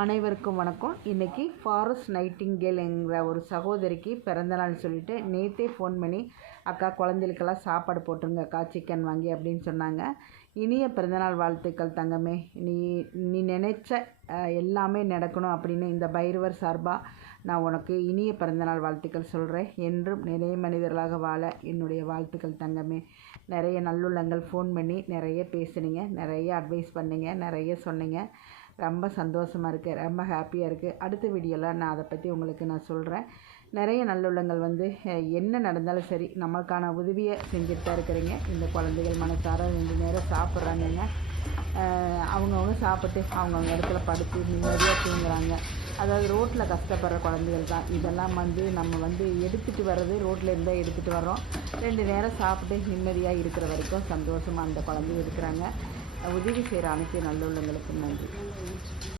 அனைவருக்கும் வணக்கம். இன்றைக்கி ஃபாரஸ்ட் நைட்டிங்கேல் என்கிற ஒரு சகோதரிக்கு பிறந்தநாள் சொல்லிவிட்டு நேற்றே ஃபோன் பண்ணி அக்கா குழந்தைகளுக்கெல்லாம் சாப்பாடு போட்டுருங்கக்கா சிக்கன் வாங்கி அப்படின்னு சொன்னாங்க. இனிய பிறந்தநாள் வாழ்த்துக்கள் தங்கமே. நீ நினைச்ச எல்லாமே நடக்கணும் அப்படின்னு இந்த பைரவர் சார்பாக நான் உனக்கு இனிய பிறந்தநாள் வாழ்த்துக்கள் சொல்கிறேன். என்றும் நிறைய மனிதர்களாக வாழ என்னுடைய வாழ்த்துக்கள் தங்கமே. நிறைய நல்லுள்ளங்கள் ஃபோன் பண்ணி நிறைய பேசுனீங்க, நிறைய அட்வைஸ் பண்ணிங்க, நிறைய சொன்னீங்க. ரொம்ப சந்தோஷமாக இருக்குது, ரொம்ப ஹாப்பியாக இருக்குது. அடுத்த வீடியோவில் நான் அதை பற்றி உங்களுக்கு நான் சொல்கிறேன். நிறைய நல்லுள்ளங்கள் என்ன நடந்தாலும் சரி நம்மளுக்கான உதவியை செஞ்சுட்டு தான் இருக்கிறீங்க. இந்த குழந்தைகள் மனசார 2 நேரம் சாப்பிட்றாங்கங்க. அவங்கவுங்க சாப்பிட்டு அவங்கவுங்க இடத்துல படுத்து நிம்மதியாக தூங்குறாங்க. அதாவது ரோட்டில் கஷ்டப்படுற குழந்தைகள் தான் இதெல்லாம். நம்ம எடுத்துகிட்டு வர்றது ரோட்டில் இருந்தால் எடுத்துகிட்டு வர்றோம். 2 நேரம் சாப்பிட்டு நிம்மதியாக இருக்கிற வரைக்கும் சந்தோஷமாக அந்த குழந்தைங்க இருக்கிறாங்க. உதவி செய்கிற அனைத்து நல்லுள்ளங்களுக்கும் நன்றி.